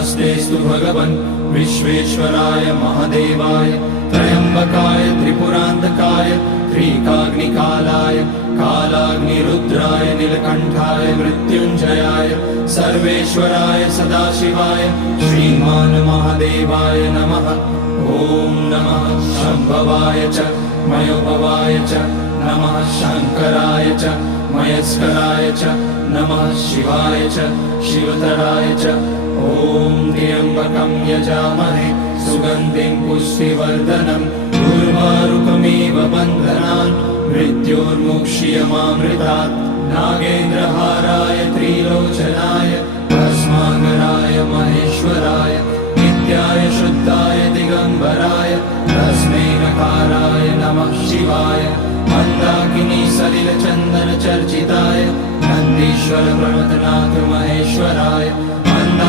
नमस्तेस्तु भगवन् विश्वेश्वराय महादेवाय त्र्यम्बकाय त्रिपुरान्तकाय त्रिकाग्निकालाय कालाग्निरुद्राय नीलकण्ठाय मृत्युञ्जयाय सर्वेश्वराय सदाशिवाय श्रीमान् महादेवाय नमः। ॐ नमः शम्भवाय च मयोभवाय च नमः शङ्कराय च मयस्कराय च नमः शिवाय च शिवतराय च। ॐ त्र्यम्बकं यजामहे सुगन्धिं पुष्टिवर्धनम् उर्वारुकमिव बन्धनान् मृत्योर्मुक्ष्यमामृतात्। नागेन्द्रहाराय त्रिलोचनाय भस्माङ्गराय